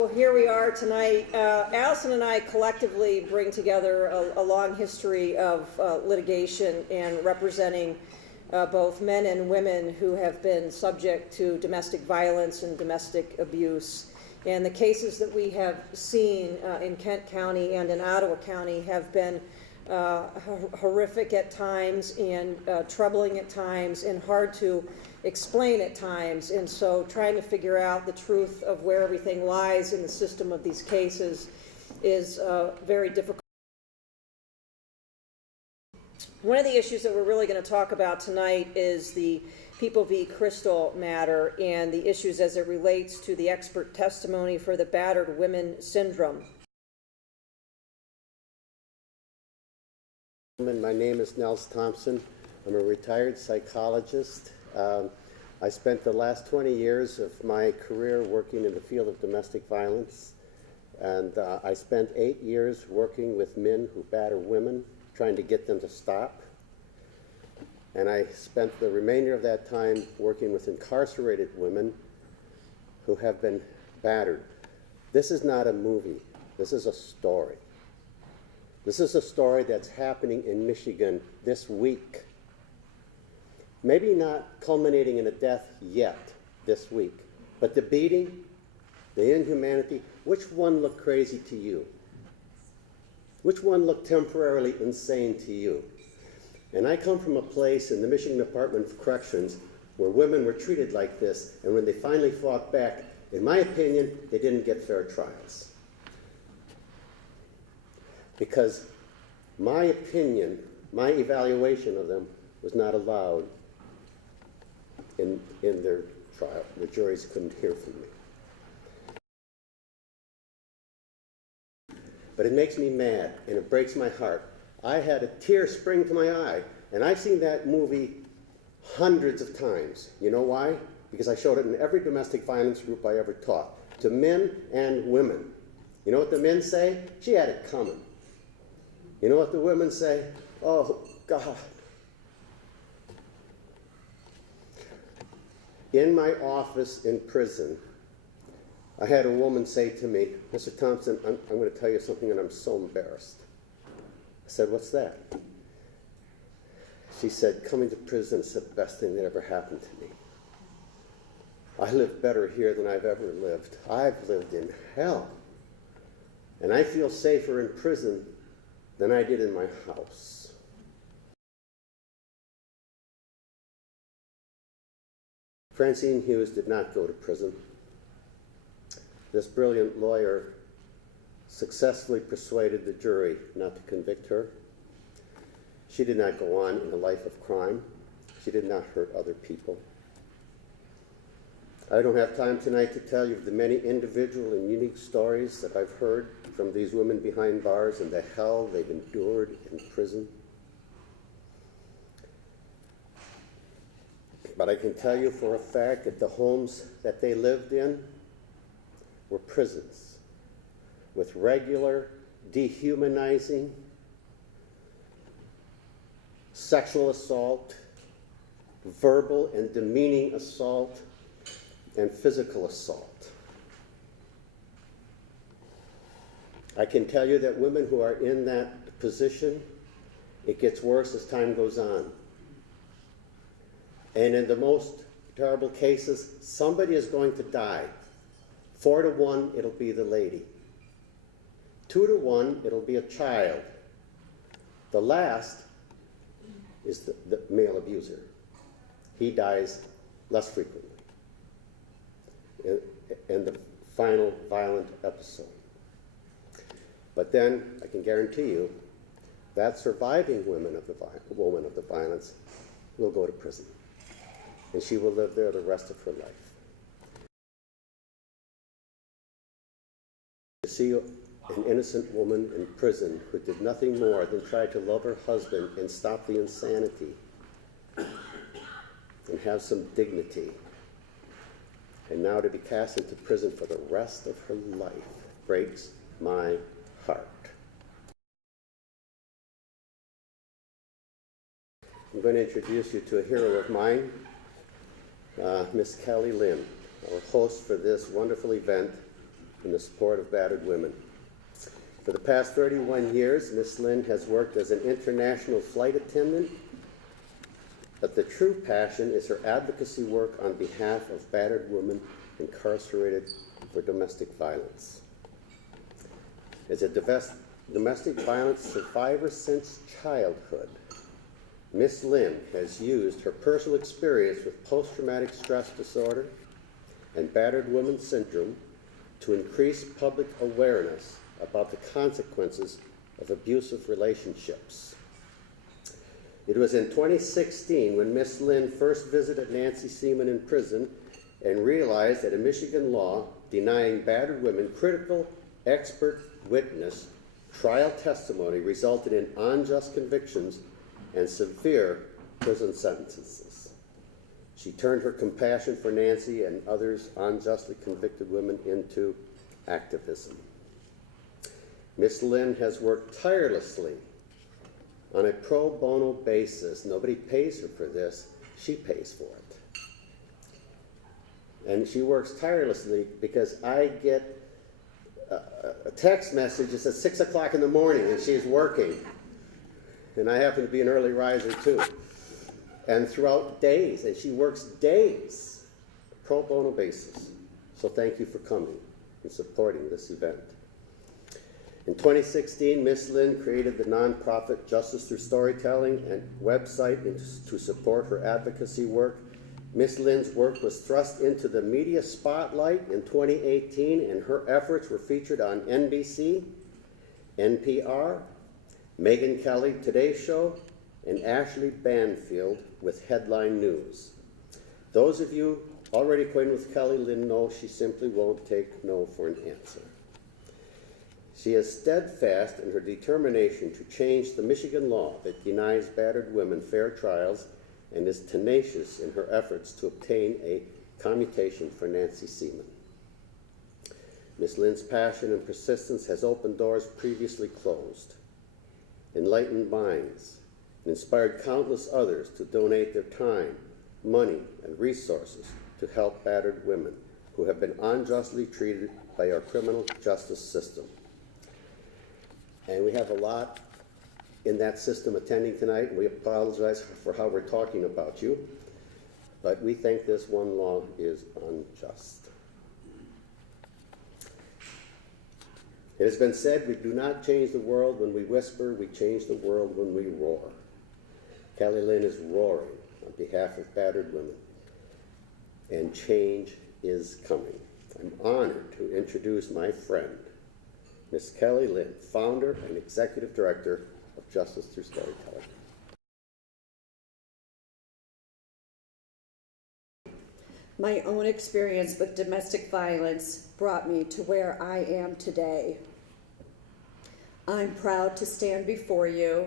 Well, here we are tonight. Allison and I collectively bring together a long history of litigation and representing both men and women who have been subject to domestic violence and domestic abuse. And the cases that we have seen in Kent County and in Ottawa County have been horrific at times and troubling at times and hard to explain at times, and so trying to figure out the truth of where everything lies in the system of these cases is very difficult. One of the issues that we're really going to talk about tonight is the People v. Crystal matter and the issues as it relates to the expert testimony for the battered women syndrome. My name is Nels Thompson. I'm a retired psychologist. I spent the last 20 years of my career working in the field of domestic violence, and I spent 8 years working with men who batter women, trying to get them to stop. And I spent the remainder of that time working with incarcerated women who have been battered. This is not a movie. This is a story. This is a story that's happening in Michigan this week. Maybe not culminating in a death yet this week, but the beating, the inhumanity, which one looked crazy to you? Which one looked temporarily insane to you? And I come from a place in the Michigan Department of Corrections where women were treated like this, and when they finally fought back, in my opinion, they didn't get fair trials. Because my opinion, my evaluation of them was not allowed in their trial. The juries couldn't hear from me. But it makes me mad, and it breaks my heart. I had a tear spring to my eye, and I've seen that movie hundreds of times. You know why? Because I showed it in every domestic violence group I ever taught, to men and women. You know what the men say? She had it coming. You know what the women say? Oh, God. In my office in prison, I had a woman say to me, Mr. Thompson, I'm going to tell you something and I'm so embarrassed. I said, what's that? She said, coming to prison is the best thing that ever happened to me. I live better here than I've ever lived. I've lived in hell. And I feel safer in prison than I did in my house. Francine Hughes did not go to prison. This brilliant lawyer successfully persuaded the jury not to convict her. She did not go on in a life of crime. She did not hurt other people. I don't have time tonight to tell you of the many individual and unique stories that I've heard from these women behind bars and the hell they've endured in prison. But I can tell you for a fact that the homes that they lived in were prisons with regular, dehumanizing, sexual assault, verbal and demeaning assault, and physical assault. I can tell you that women who are in that position, it gets worse as time goes on. And in the most terrible cases, somebody is going to die. 4 to 1, it'll be the lady. 2 to 1, it'll be a child. The last is the male abuser. He dies less frequently in the final violent episode. But then, I can guarantee you, that surviving woman of the violence will go to prison. And she will live there the rest of her life. To see an innocent woman in prison who did nothing more than try to love her husband and stop the insanity and have some dignity, and now to be cast into prison for the rest of her life breaks my heart. I'm going to introduce you to a hero of mine, Miss Kelly Lynn, our host for this wonderful event. in the support of battered women. For the past 31 years, Ms. Lynn has worked as an international flight attendant, but the true passion is her advocacy work on behalf of battered women incarcerated for domestic violence. As a domestic violence survivor since childhood, Ms. Lynn has used her personal experience with post-traumatic stress disorder and battered woman syndrome to increase public awareness about the consequences of abusive relationships. It was in 2016 when Ms. Lynn first visited Nancy Seaman in prison and realized that a Michigan law denying battered women critical expert witness trial testimony resulted in unjust convictions and severe prison sentences. She turned her compassion for Nancy and others unjustly convicted women into activism. Ms. Lynn has worked tirelessly on a pro bono basis. Nobody pays her for this, she pays for it. And she works tirelessly because I get a text message that says 6 o'clock in the morning and she's working. And I happen to be an early riser too. And throughout days, and she works days, pro bono basis. So thank you for coming and supporting this event. In 2016, Ms. Lynn created the nonprofit Justice Through Storytelling and website to support her advocacy work. Ms. Lynn's work was thrust into the media spotlight in 2018, and her efforts were featured on NBC, NPR, Megyn Kelly Today Show, and Ashley Banfield with Headline News. Those of you already acquainted with Kelly Lynn know she simply won't take no for an answer. She is steadfast in her determination to change the Michigan law that denies battered women fair trials and is tenacious in her efforts to obtain a commutation for Nancy Seaman. Ms. Lynn's passion and persistence has opened doors previously closed, enlightened minds, and inspired countless others to donate their time, money, and resources to help battered women who have been unjustly treated by our criminal justice system. And we have a lot in that system attending tonight, and we apologize for how we're talking about you, but we think this one law is unjust. It has been said, we do not change the world when we whisper, we change the world when we roar. Kelly Lynn is roaring on behalf of battered women, and change is coming. I'm honored to introduce my friend, Ms. Kelly Lynn, founder and executive director of Justice Through Storytelling. My own experience with domestic violence brought me to where I am today. I'm proud to stand before you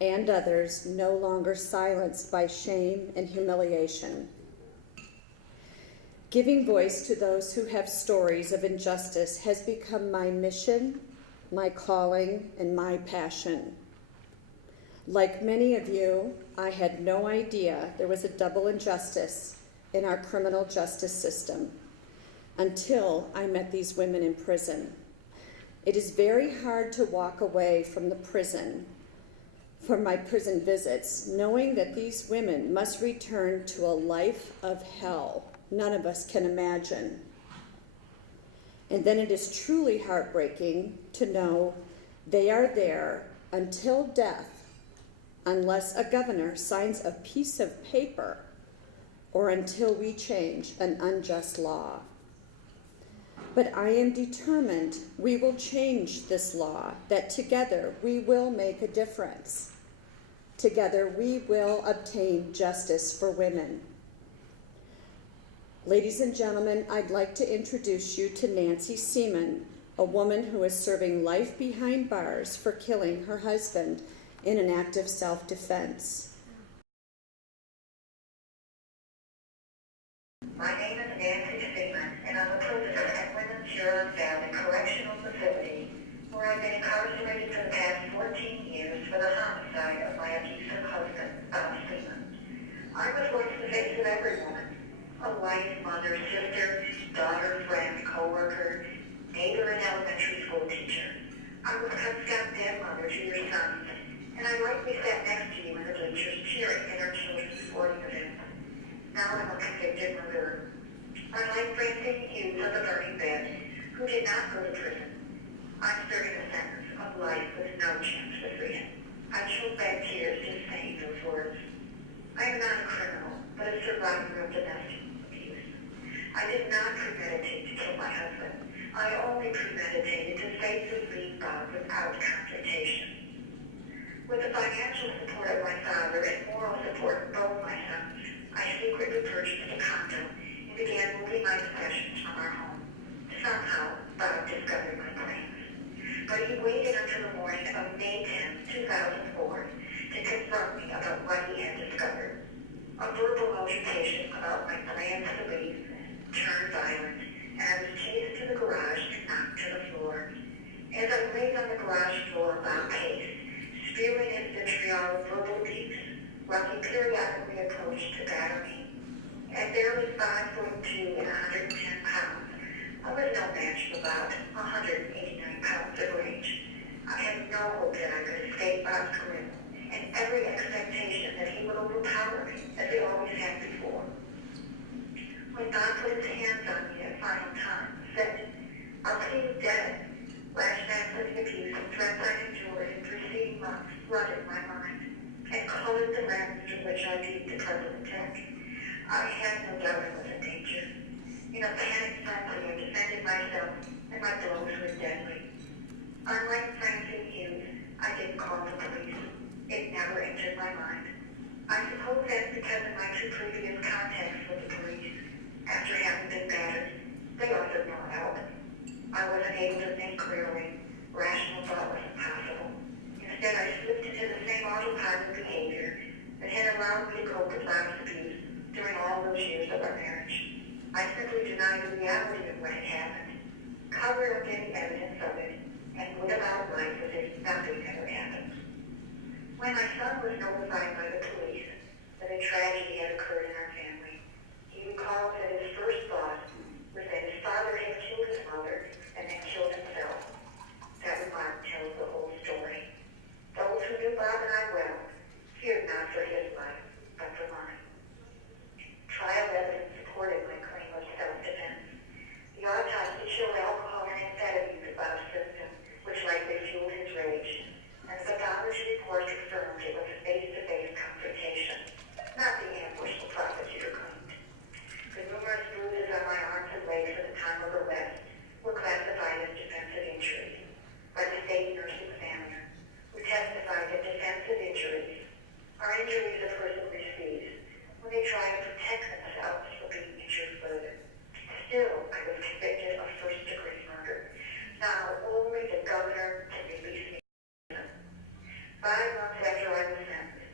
and others no longer silenced by shame and humiliation. Giving voice to those who have stories of injustice has become my mission, my calling, and my passion. Like many of you, I had no idea there was a double injustice in our criminal justice system until I met these women in prison. It is very hard to walk away from the prison, from my prison visits, knowing that these women must return to a life of hell none of us can imagine. And then it is truly heartbreaking to know they are there until death, unless a governor signs a piece of paper or until we change an unjust law. But I am determined we will change this law, that together we will make a difference. Together we will obtain justice for women. Ladies and gentlemen, I'd like to introduce you to Nancy Seaman, a woman who is serving life behind bars for killing her husband in an act of self-defense. My name is Nancy Seaman, and I'm a prisoner at Women's Huron Valley Correctional Facility, where I've been incarcerated for the past 14 years for the homicide of my abusive husband, Bob Seaman. I was once the face of every woman, a wife, mother, sister, daughter, friend, co-worker, neighbor and elementary school teacher. I was a step-mother to your sons, and I likely sat next to you in the bleachers cheering at our children's sporting events. Now I'm a convicted murderer. Unlike Francine Hughes of the Burning Bed, who did not go to prison, I'm serving a sentence of life with no chance for freedom. I choked back tears to say those words. I am not a criminal, but a survivor of domestic abuse. I did not premeditate to kill my husband. I only premeditated to face this lead bout without confrontation. With the financial support of my father and moral support of both my sons, I secretly purchased a condo and began moving my possessions from our home. Somehow, Bob discovered my plans. But he waited until the morning of May 10, 2004 to confront me about what he had discovered. A verbal altercation about my plans to leave turned violent, and I was chased to the garage and knocked to the floor. As I laid on the garage floor about pace, spewing his vitriol verbal abuse, while he periodically approached to batter me. At barely 5'2" and 110 pounds, I was no match for about 189 pounds of rage. I had no hope that I could escape Bob's grip, and every expectation that he would overpower me, as he always had before. When Bob put his hands on me at final time, said, "I'll see you dead," flashbacks of the abuse and threats I endured in preceding months flooded my mind and colored the lens through which I viewed the present attack. I had no doubt I was in danger. In a panic frenzy, I defended myself, and my blows were deadly. Unlike Francine Hughes, I didn't call the police. It never entered my mind. I suppose that's because of my two previous contacts with the police. After having been battered, they offered no help. I wasn't able to think clearly. Rational thought wasn't possible. Instead, I slipped into the same autopilot behavior that had allowed me to cope with Bob's abuse during all those years of our marriage. I simply denied the reality of what had happened, covered up any evidence of it, and went about life as if nothing ever happened. When my son was notified by the police that a tragedy had occurred in our family, he recalled that his first thought was that his father had killed his mother and then killed himself. That remark tells the whole story. Those who knew Bob and I well feared not for his life, but for mine. Trial evidence supported my claim of self-defense. The autopsy showed alcohol and amphetamines in Bob's system, which likely fueled his rage, and the pathology report confirmed it was a face-to-face confrontation, not the ambush the prosecutor claimed. The numerous bruises on my arms and legs at the time of arrest were classified as defensive injuries by the state nurse examiner, who testified that defensive injuries are injuries a person receives when they try to protect themselves from being injured further. Still, I was convicted of first-degree murder. Now, only the governor can release me. 5 months after I was sentenced,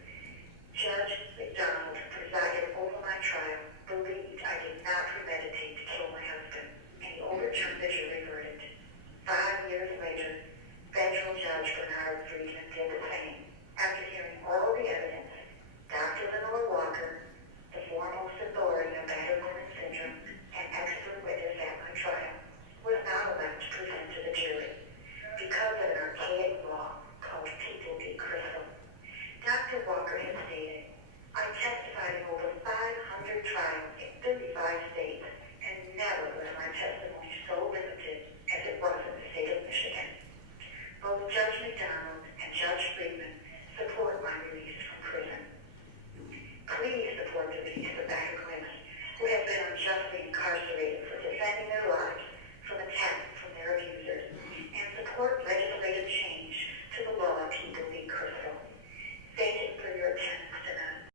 Judge McDonald presided over my trial, believed I did not premeditate to kill my husband, and he overturned the jury verdict. 5 years later, federal Judge Bernard Friedman did the same. After hearing all the evidence, Dr. Lenore Walker, the foremost authority on battered women syndrome and expert witness at my trial, was not allowed to present to the jury because of an archaic law called People v. Crystal. Dr. Walker has stated, "I testified in over 500 trials in 35 states, and never was my testimony so limited as it was in the state of Michigan." Both Judge McDonald and Judge Friedman support my release from prison. Please support the release of battered women who have been unjustly incarcerated for defending their lives from attack from their abusers, and support legislative change to the law People v. Crystal. Thank you for your attendance tonight.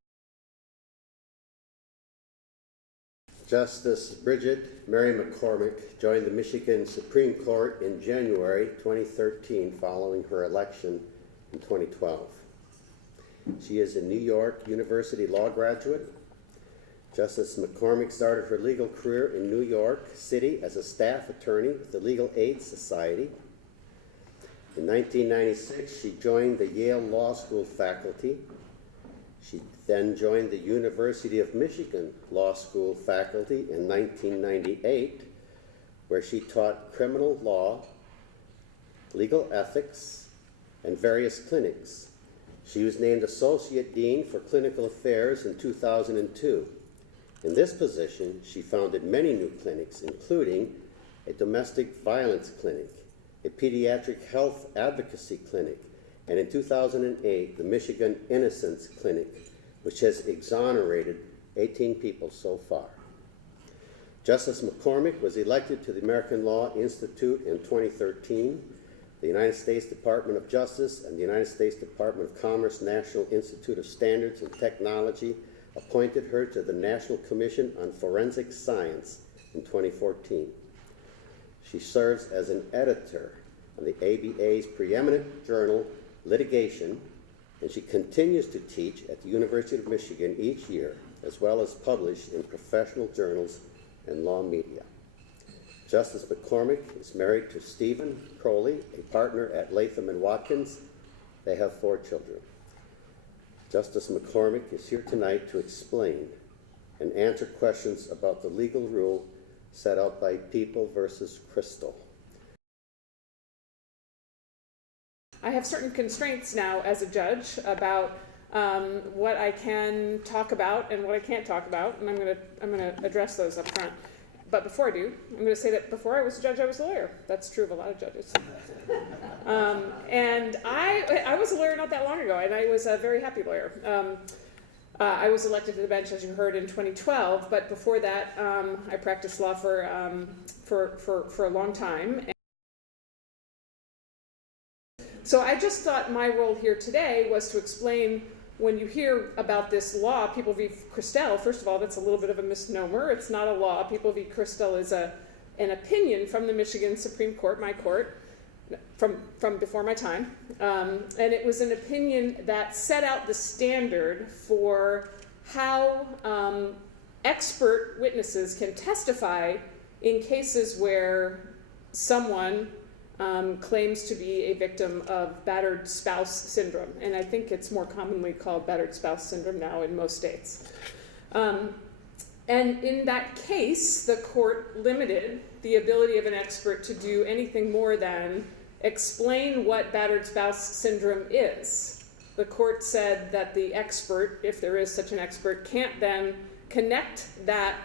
Justice Bridget Mary McCormick joined the Michigan Supreme Court in January 2013 following her election in 2012. She is a New York University law graduate. Justice McCormick started her legal career in New York City as a staff attorney with the Legal Aid Society. In 1996, she joined the Yale Law School faculty. She then joined the University of Michigan Law School faculty in 1998, where she taught criminal law, legal ethics, and various clinics. She was named Associate Dean for Clinical Affairs in 2002. In this position, she founded many new clinics, including a domestic violence clinic, a pediatric health advocacy clinic, and in 2008, the Michigan Innocence Clinic, which has exonerated 18 people so far. Justice McCormick was elected to the American Law Institute in 2013. The United States Department of Justice and the United States Department of Commerce National Institute of Standards and Technology appointed her to the National Commission on Forensic Science in 2014. She serves as an editor on the ABA's preeminent journal, Litigation, and she continues to teach at the University of Michigan each year, as well as publish in professional journals and law media. Justice McCormick is married to Stephen Crowley, a partner at Latham & Watkins. They have 4 children. Justice McCormick is here tonight to explain and answer questions about the legal rule set out by People versus Crystal. I have certain constraints now as a judge about what I can talk about and what I can't talk about, and I'm going to address those up front. But before I do, I'm going to say that before I was a judge, I was a lawyer. That's true of a lot of judges. And I was a lawyer not that long ago, and I was a very happy lawyer. I was elected to the bench, as you heard, in 2012, but before that, I practiced law for a long time. So I just thought my role here today was to explain, when you hear about this law, People v. Crystal, first of all, that's a little bit of a misnomer. It's not a law. People v. Crystal is an opinion from the Michigan Supreme Court, my court, from before my time. And it was an opinion that set out the standard for how expert witnesses can testify in cases where someone claims to be a victim of battered spouse syndrome. And I think it's more commonly called battered spouse syndrome now in most states. And in that case, the court limited the ability of an expert to do anything more than explain what battered spouse syndrome is. The court said that the expert, if there is such an expert, can't then connect that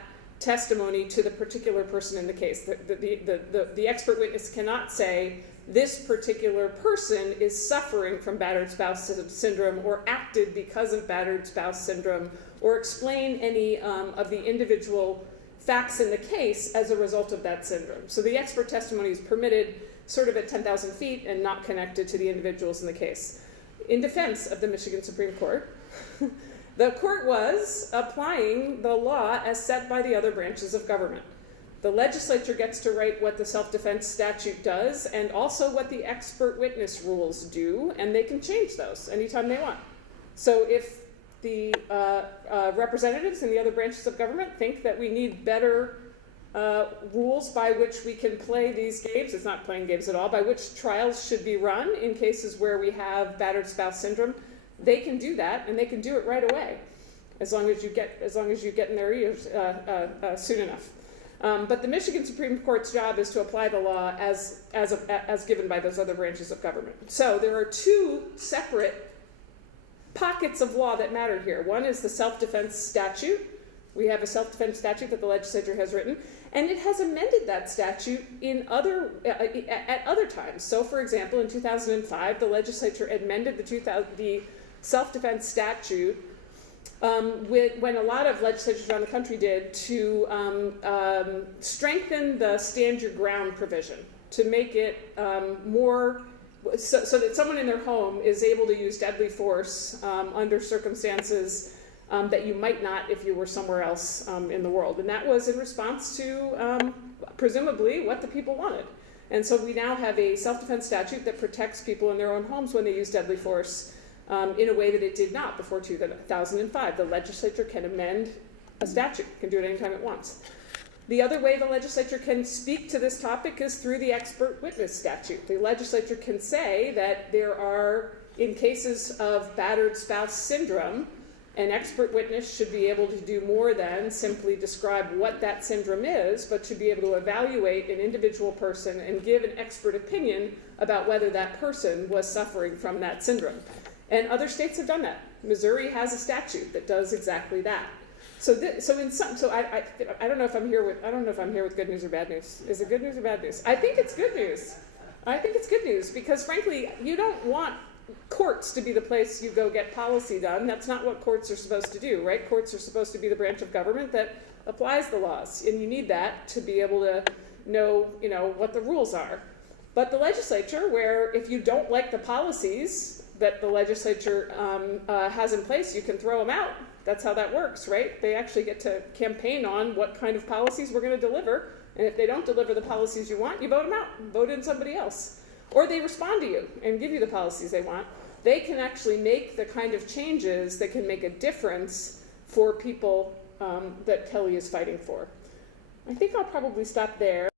testimony to the particular person in the case. The expert witness cannot say, this particular person is suffering from battered spouse syndrome or acted because of battered spouse syndrome, or explain any of the individual facts in the case as a result of that syndrome. So the expert testimony is permitted sort of at 10,000 feet and not connected to the individuals in the case. In defense of the Michigan Supreme Court, the court was applying the law as set by the other branches of government. The legislature gets to write what the self-defense statute does and also what the expert witness rules do, and they can change those anytime they want. So if the representatives in the other branches of government think that we need better rules by which we can play these games, it's not playing games at all, by which trials should be run in cases where we have battered spouse syndrome, they can do that, and they can do it right away, as long as you get in their ears soon enough. But the Michigan Supreme Court's job is to apply the law as given by those other branches of government. So there are 2 separate pockets of law that matter here. One is the self-defense statute. We have a self-defense statute that the legislature has written, and it has amended that statute at other times. So, for example, in 2005, the legislature amended the self-defense statute when a lot of legislatures around the country did, to strengthen the stand your ground provision, to make it more so that someone in their home is able to use deadly force under circumstances that you might not if you were somewhere else in the world. And that was in response to presumably what the people wanted. And so we now have a self-defense statute that protects people in their own homes when they use deadly force in a way that it did not before 2005. The legislature can amend a statute, can do it anytime it wants. The other way the legislature can speak to this topic is through the expert witness statute. The legislature can say that there are, in cases of battered spouse syndrome, An expert witness should be able to do more than simply describe what that syndrome is, but should be able to evaluate an individual person and give an expert opinion about whether that person was suffering from that syndrome. And other states have done that. Missouri has a statute that does exactly that. So I don't know if I'm here with good news or bad news. Is it good news or bad news? I think it's good news. I think it's good news because frankly, you don't want courts to be the place you go get policy done. That's not what courts are supposed to do, right? Courts are supposed to be the branch of government that applies the laws, and you need that to be able to know, what the rules are. But the legislature, where if you don't like the policies that the legislature has in place, you can throw them out. That's how that works, right? They actually get to campaign on what kind of policies we're going to deliver, and if they don't deliver the policies you want, you vote them out, vote in somebody else. Or they respond to you and give you the policies they want. They can actually make the kind of changes that can make a difference for people that Kelly is fighting for. I think I'll probably stop there.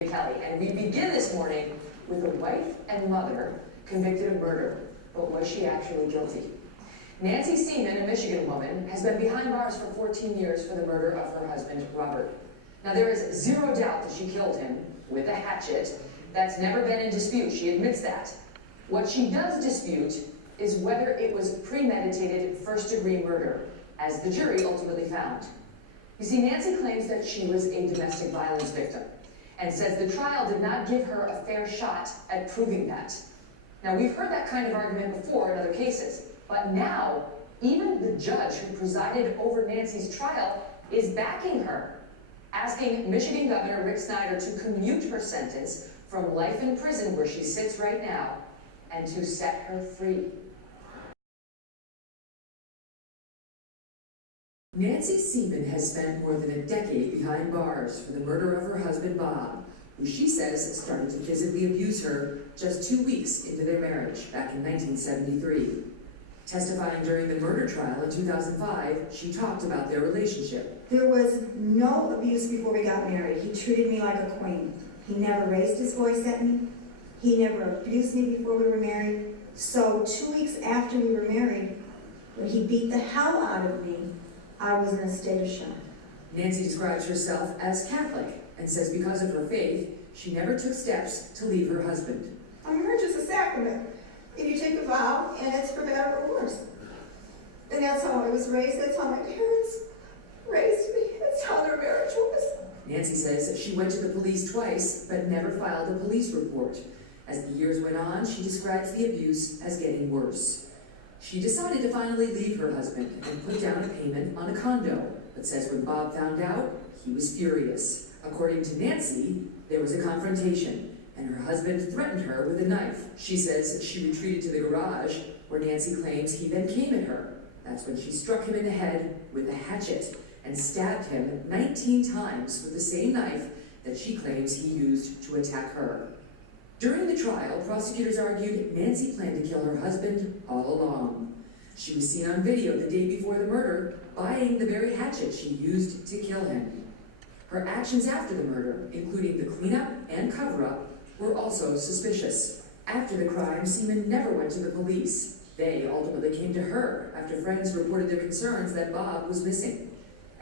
Kelly, and we begin this morning with a wife and mother convicted of murder, but was she actually guilty? Nancy Seaman, a Michigan woman, has been behind bars for 14 years for the murder of her husband, Robert. Now, there is zero doubt that she killed him with a hatchet. That's never been in dispute. She admits that. What she does dispute is whether it was premeditated first-degree murder, as the jury ultimately found. You see, Nancy claims that she was a domestic violence victim and says the trial did not give her a fair shot at proving that. Now, we've heard that kind of argument before in other cases, but now even the judge who presided over Nancy's trial is backing her, asking Michigan Governor Rick Snyder to commute her sentence from life in prison, where she sits right now, and to set her free. Nancy Seaman has spent more than a decade behind bars for the murder of her husband, Bob, who she says started to physically abuse her just 2 weeks into their marriage back in 1973. Testifying during the murder trial in 2005, she talked about their relationship. There was no abuse before we got married. He treated me like a queen. He never raised his voice at me. He never abused me before we were married. So 2 weeks after we were married, when he beat the hell out of me, I was in a state of shock. Nancy describes herself as Catholic and says because of her faith, she never took steps to leave her husband. Marriage is a sacrament. And you take a vow, and it's for better or worse. And that's how I was raised. That's how my parents raised me. That's how their marriage was. Nancy says that she went to the police twice, but never filed a police report. As the years went on, she describes the abuse as getting worse. She decided to finally leave her husband and put down a payment on a condo, but says when Bob found out, he was furious. According to Nancy, there was a confrontation, and her husband threatened her with a knife. She says she retreated to the garage, where Nancy claims he then came at her. That's when she struck him in the head with a hatchet and stabbed him 19 times with the same knife that she claims he used to attack her. During the trial, prosecutors argued Nancy planned to kill her husband all along. She was seen on video the day before the murder, buying the very hatchet she used to kill him. Her actions after the murder, including the cleanup and cover-up, were also suspicious. After the crime, Seaman never went to the police. They ultimately came to her after friends reported their concerns that Bob was missing.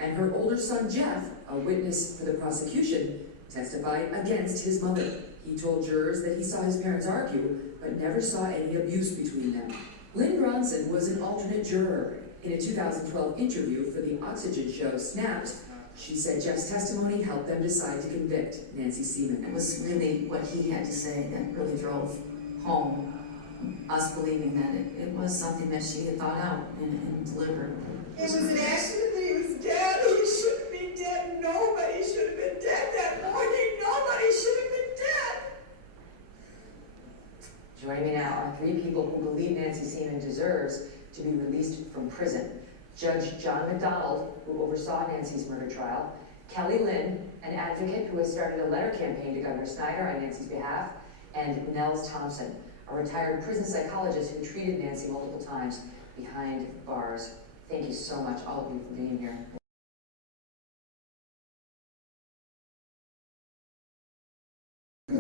And her older son, Jeff, a witness for the prosecution, testified against his mother. He told jurors that he saw his parents argue, but never saw any abuse between them. Lynn Bronson was an alternate juror. In a 2012 interview for the Oxygen show Snapped, she said Jeff's testimony helped them decide to convict Nancy Seaman. It was really what he had to say that really drove home us believing that it was something that she had thought out and delivered. It was an accident that he was dead. He shouldn't be dead. Nobody should have been dead that morning. Nobody should have been dead. Joining me now are 3 people who believe Nancy Seaman deserves to be released from prison. Judge John McDonald, who oversaw Nancy's murder trial, Kelly Lynn, an advocate who has started a letter campaign to Governor Snyder on Nancy's behalf, and Nels Thompson, a retired prison psychologist who treated Nancy multiple times behind bars. Thank you so much, all of you, for being here.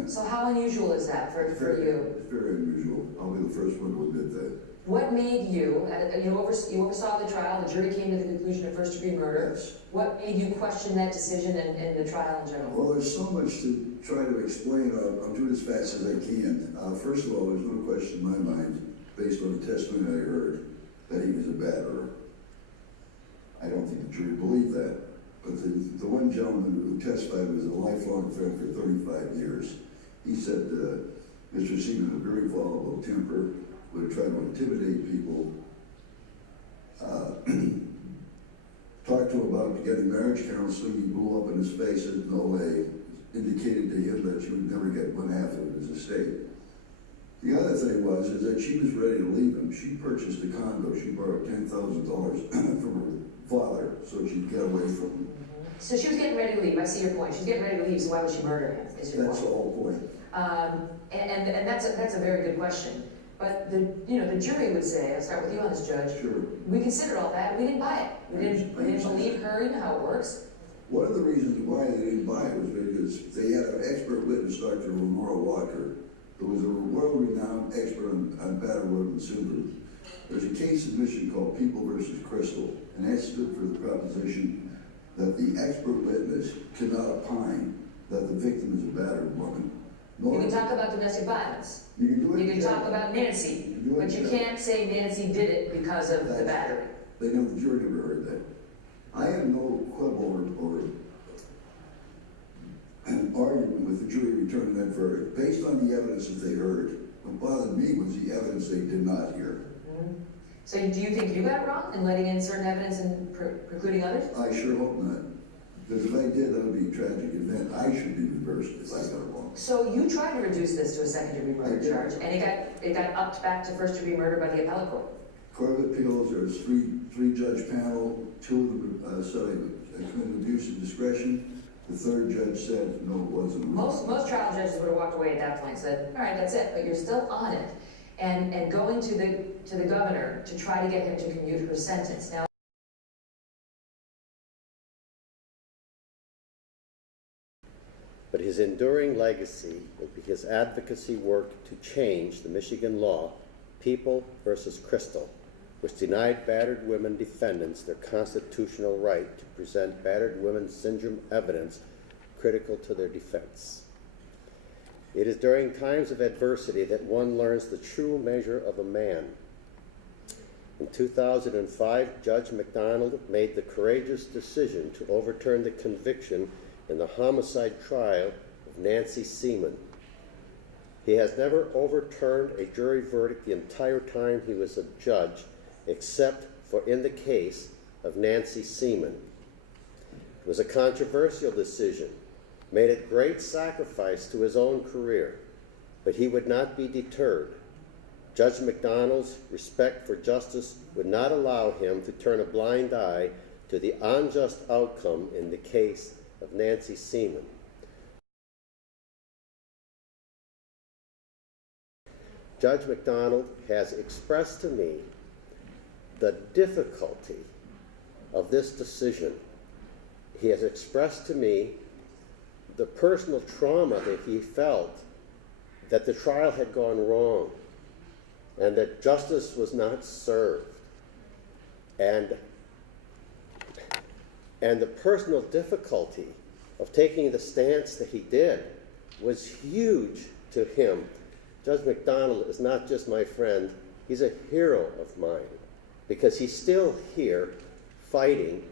So how unusual is that for you? It's very unusual. I'll be the first one to admit that. What made you, you oversaw the trial, the jury came to the conclusion of first-degree murder. Yes. What made you question that decision and the trial in general? Well, there's so much to try to explain. I'll do it as fast as I can. First of all, there's no question in my mind, based on the testimony I heard, that he was a batterer. I don't think the jury believed that. But the one gentleman who testified was a lifelong friend for 35 years. He said Mr. Seaman had a very volatile temper, would try to intimidate people, talked to him about getting marriage counseling. He blew up in his face, said no way, indicated to him that she would never get one half of his estate. The other thing is that she was ready to leave him. She purchased a condo. She borrowed $10,000 from her father so she'd get away from him. So she was getting ready to leave. I see your point. She's getting ready to leave, so why would she murder him? Is your That's the point. whole point. And that's a very good question. But the jury would say, I'll start with you on this, Judge. Sure. We considered all that. We didn't buy it. We didn't believe her. You know how it works. One of the reasons why they didn't buy it was because they had an expert witness, Dr. Lenora Walker, who was a world-renowned expert on battered women syndrome. There's a case in Michigan called People versus Crystal, and that stood for the proposition that the expert witness cannot opine that the victim is a battered woman. You can talk about domestic violence. You can do it. You can talk about Nancy, but you can't say Nancy did it because of the battery. They know the jury never heard that. I have no quibble or an argument with the jury returning that verdict. Based on the evidence that they heard, what bothered me was the evidence they did not hear. So do you think you got it wrong in letting in certain evidence and precluding others? I sure hope not. Because if I did, that would be a tragic event. I should be reversed if I got it wrong. So you tried to reduce this to a second-degree I murder did. charge, and it got upped back to first-degree murder by the appellate court. Court of Appeals, there's three-judge panel. Two of them said I committed abuse of discretion. The third judge said, no, it wasn't. Most trial judges would have walked away at that point and said, all right, that's it, but you're still on it. And going to the governor to try to get him to commute her sentence. Now, But his enduring legacy will be his advocacy work to change the Michigan law, People versus Crystal, which denied battered women defendants their constitutional right to present battered women syndrome evidence critical to their defense. It is during times of adversity that one learns the true measure of a man. In 2005, Judge McDonald made the courageous decision to overturn the conviction in the homicide trial of Nancy Seaman. He has never overturned a jury verdict the entire time he was a judge, except for in the case of Nancy Seaman. It was a controversial decision, made a great sacrifice to his own career, but he would not be deterred. Judge McDonald's respect for justice would not allow him to turn a blind eye to the unjust outcome in the case of Nancy Seaman. Judge McDonald has expressed to me the difficulty of this decision. He has expressed to me the personal trauma that he felt that the trial had gone wrong and that justice was not served. And the personal difficulty of taking the stance that he did was huge to him. Judge McDonald is not just my friend, he's a hero of mine, because he's still here fighting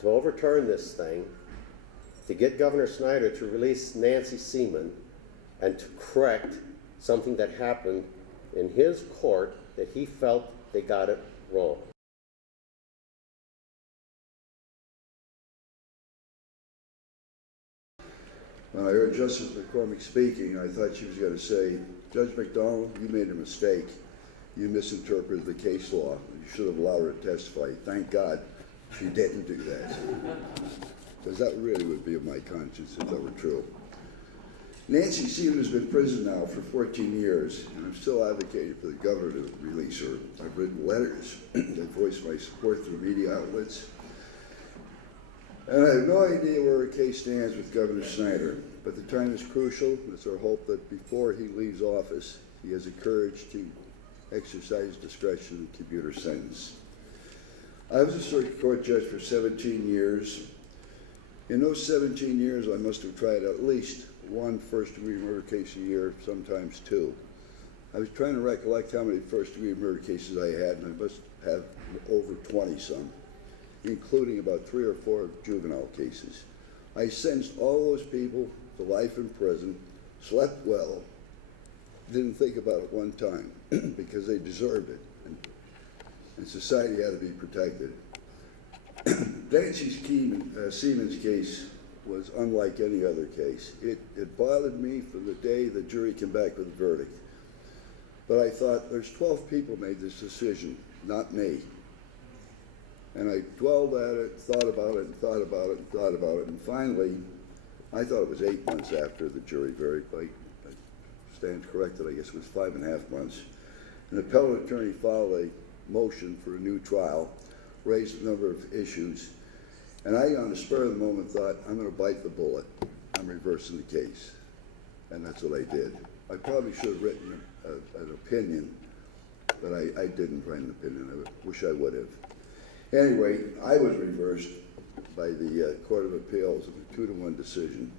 to overturn this thing, to get Governor Snyder to release Nancy Seaman, and to correct something that happened in his court that he felt they got it wrong. When I heard Justice McCormick speaking, I thought she was going to say, Judge McDonald, you made a mistake. You misinterpreted the case law. You should have allowed her to testify. Thank God she didn't do that. Because that really would be of my conscience if that were true. Nancy Seaman has been in prison now for 14 years, and I'm still advocating for the governor to release her. I've written letters that voice my support through media outlets. And I have no idea where her case stands with Governor Snyder, but the time is crucial. It's our hope that before he leaves office, he has the courage to exercise discretion and commute her sentence. I was a circuit court judge for 17 years. In those 17 years, I must have tried at least one first-degree murder case a year, sometimes two. I was trying to recollect how many first-degree murder cases I had, and I must have over 20 some, including about 3 or 4 juvenile cases. I sentenced all those people to life in prison, slept well, didn't think about it one time because they deserved it, and society had to be protected. Nancy Siemens case was unlike any other case. It bothered me from the day the jury came back with a verdict. But I thought, there's 12 people made this decision, not me. And I dwelled at it, thought about it, and thought about it, and thought about it, and finally, I thought it was 8 months after the jury verdict. I stand corrected, I guess it was 5.5 months. An appellate attorney filed a motion for a new trial, raised a number of issues, and I, on the spur of the moment, thought, I'm going to bite the bullet. I'm reversing the case. And that's what I did. I probably should have written an opinion, but I didn't write an opinion. I wish I would have. Anyway, I was reversed by the Court of Appeals in a 2-to-1 decision.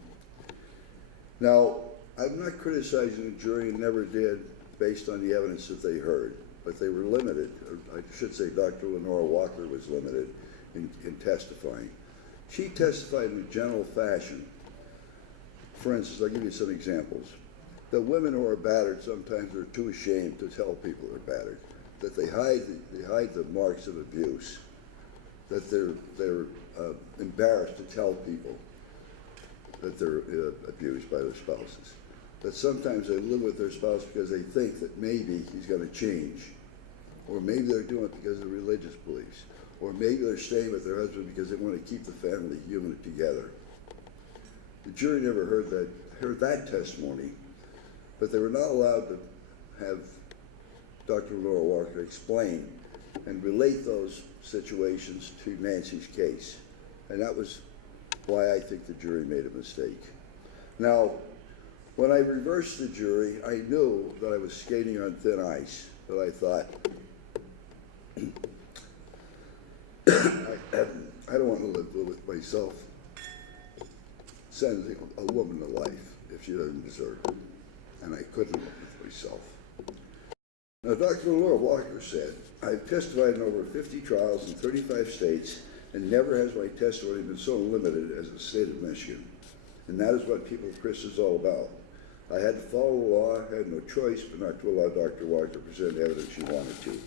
Now, I'm not criticizing the jury, and never did, based on the evidence that they heard, but they were limited. Or I should say Dr. Lenora Walker was limited in testifying. She testified in a general fashion. For instance, I'll give you some examples. That women who are battered sometimes are too ashamed to tell people they're battered. That they hide the marks of abuse. That they're embarrassed to tell people that they're abused by their spouses. That sometimes they live with their spouse because they think that maybe he's going to change. Or maybe they're doing it because of religious beliefs. Or maybe they're staying with their husband because they want to keep the family unit together. The jury never heard that testimony, but they were not allowed to have Dr. Laura Walker explain and relate those situations to Nancy's case. And that was why I think the jury made a mistake. Now, when I reversed the jury, I knew that I was skating on thin ice, but I thought, I don't want to live with myself sentencing a woman to life if she doesn't deserve it. And I couldn't live with myself. Now, Dr. Laura Walker said, I've testified in over 50 trials in 35 states, and never has my testimony been so limited as the state of Michigan. And that is what People of Christ is all about. I had to follow the law, had no choice but not to allow Dr. Walker to present evidence she wanted to.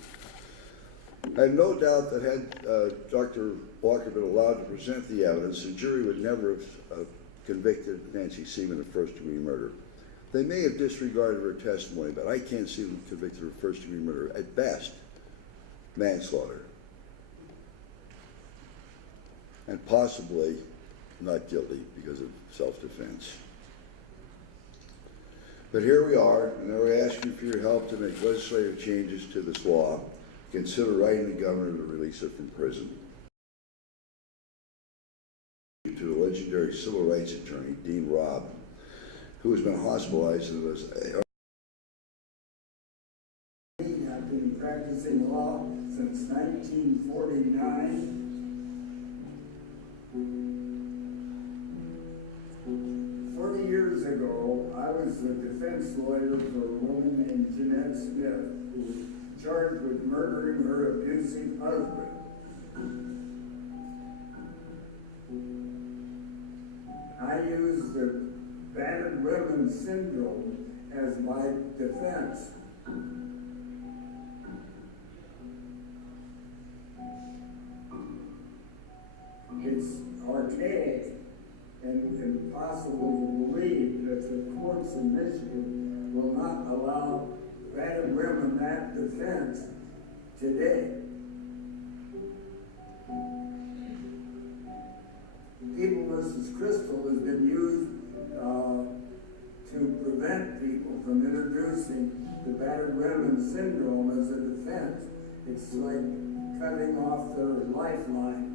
I have no doubt that had Dr. Walker been allowed to present the evidence, the jury would never have convicted Nancy Seaman of first-degree murder. They may have disregarded her testimony, but I can't see them convicted her of first-degree murder. At best, manslaughter. And possibly not guilty because of self-defense. But here we are, and now we're asking for your help to make legislative changes to this law. Consider writing the governor to release her from prison. To the legendary civil rights attorney, Dean Robb, who has been hospitalized and was. I've been practicing law since 1949. 40 years ago, I was the defense lawyer for a woman named Jeanette Smith, who was charged with murdering her abusive husband. I used the battered women syndrome as my defense. It's archaic and impossible to believe that the courts in Michigan will not allow battered women that defense today. People versus Crystal has been used to prevent people from introducing the battered women syndrome as a defense. It's like cutting off their lifeline.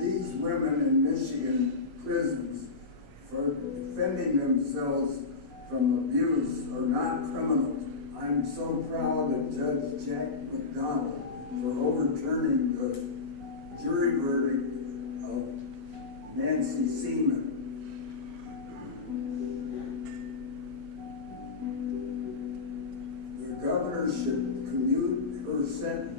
These women Michigan prisons for defending themselves from abuse are not criminals. I'm so proud of Judge Jack McDonald for overturning the jury verdict of Nancy Seaman. The governor should commute her sentence.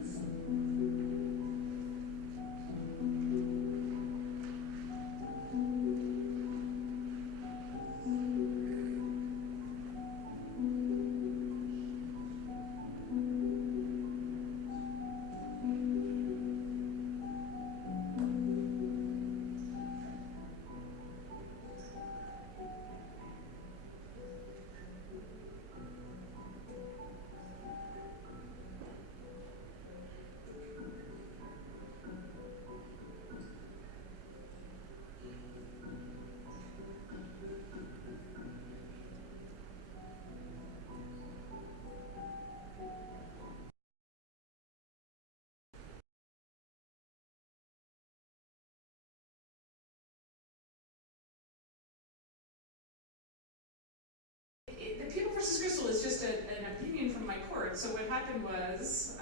The People versus Crystal is just an opinion from my court. So what happened was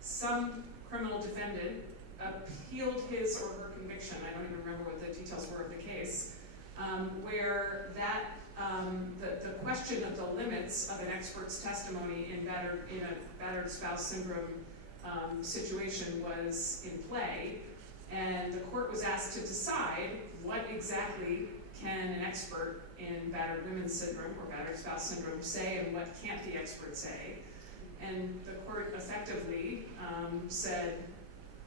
some criminal defendant appealed his or her conviction. I don't even remember what the details were of the case, where that the question of the limits of an expert's testimony in a battered spouse syndrome situation was in play, and the court was asked to decide what exactly can an expert in battered women's syndrome or battered spouse syndrome say and what can't the expert say. And the court effectively said,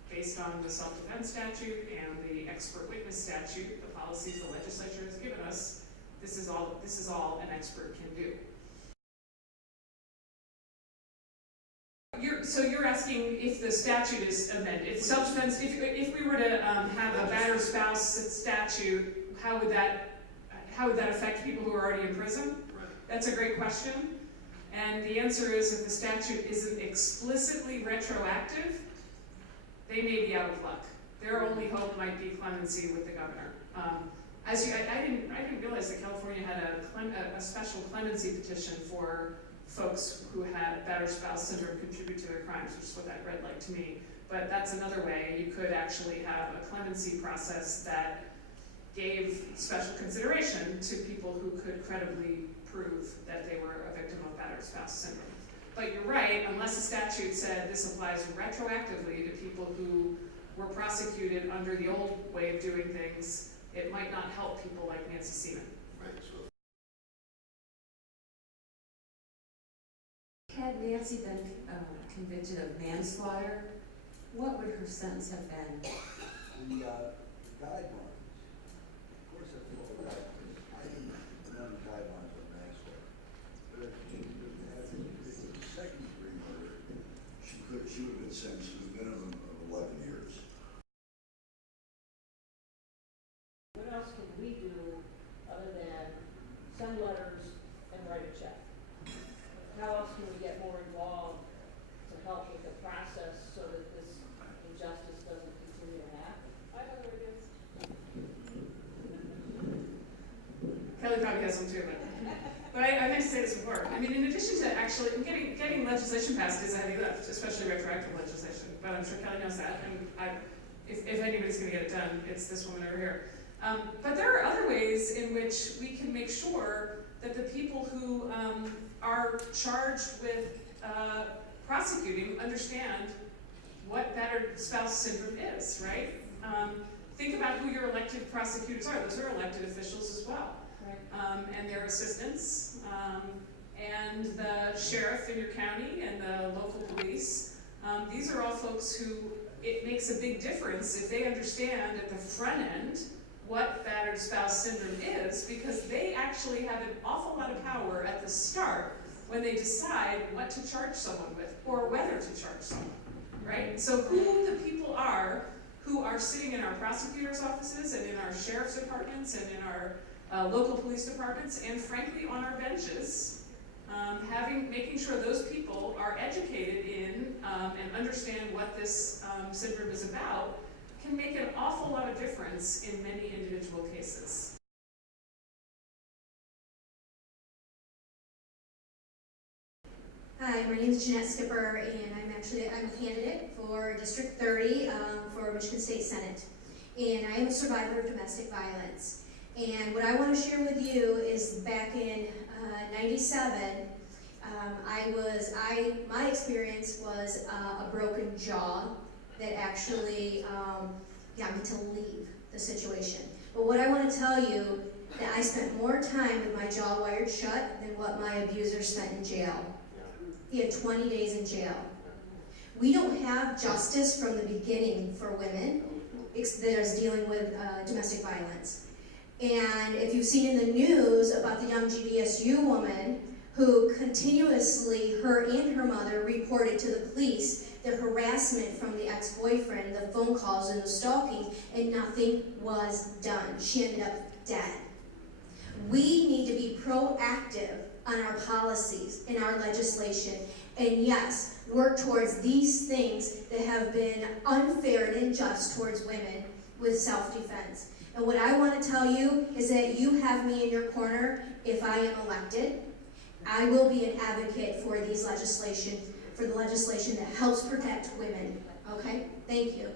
based on the self-defense statute and the expert witness statute, the policies the legislature has given us, this is all an expert can do. So you're asking if the statute is amended. If self-defense, if we were to have a battered spouse statute, how would that affect people who are already in prison? That's a great question. And the answer is, if the statute isn't explicitly retroactive, they may be out of luck. Their only hope might be clemency with the governor. I didn't realize that California had a special clemency petition for folks who had battered spouse syndrome contribute to their crimes, which is what that read like to me. But that's another way you could actually have a clemency process that gave special consideration to people who could credibly prove that they were a victim of battered spouse syndrome. But you're right, unless the statute said this applies retroactively to people who were prosecuted under the old way of doing things, it might not help people like Nancy Seaman. Right, so Had Nancy been convicted of manslaughter, what would her sentence have been? The guidelines, of course that's all guidelines. I didn't run the guidelines on manslaughter. But if she had a second degree murder, She would have been sentenced to a minimum of 11 years. What else can we do other than send letters and write a check? How else can we get more involved to help with the process so that this injustice doesn't continue to happen? I have other ideas. Kelly probably has some too, but I meant to say this before. I mean, in addition to actually getting legislation passed is a heavy lift, especially retroactive legislation. But I'm sure Kelly knows that, and if anybody's going to get it done, it's this woman over here. But there are other ways in which we can make sure that the people who are charged with prosecuting understand what battered spouse syndrome is, right? Think about who your elected prosecutors are. Those are elected officials as well. Right. And their assistants, and the sheriff in your county and the local police. These are all folks who, it makes a big difference if they understand at the front end what battered spouse syndrome is, because they actually have an awful lot of power at the start when they decide what to charge someone with or whether to charge someone, right? So who the people are who are sitting in our prosecutors' offices and in our sheriff's departments and in our local police departments and frankly on our benches, making sure those people are educated in and understand what this syndrome is about, can make an awful lot of difference in many individual cases. Hi, my name is Jeanette Skipper, and I'm a candidate for District 30 for Michigan State Senate. And I am a survivor of domestic violence. And what I want to share with you is back in '97, my experience was a broken jaw that actually got me to leave the situation. But what I want to tell you, that I spent more time with my jaw wired shut than what my abuser spent in jail. He had 20 days in jail. We don't have justice from the beginning for women that is dealing with domestic violence. And if you've seen in the news about the young GVSU woman who continuously, her and her mother, reported to the police the harassment from the ex-boyfriend, the phone calls and the stalking, and nothing was done. She ended up dead. We need to be proactive on our policies and our legislation, and yes, work towards these things that have been unfair and unjust towards women with self-defense. And what I want to tell you is that you have me in your corner if I am elected. I will be an advocate for the legislation that helps protect women. Okay? Thank you.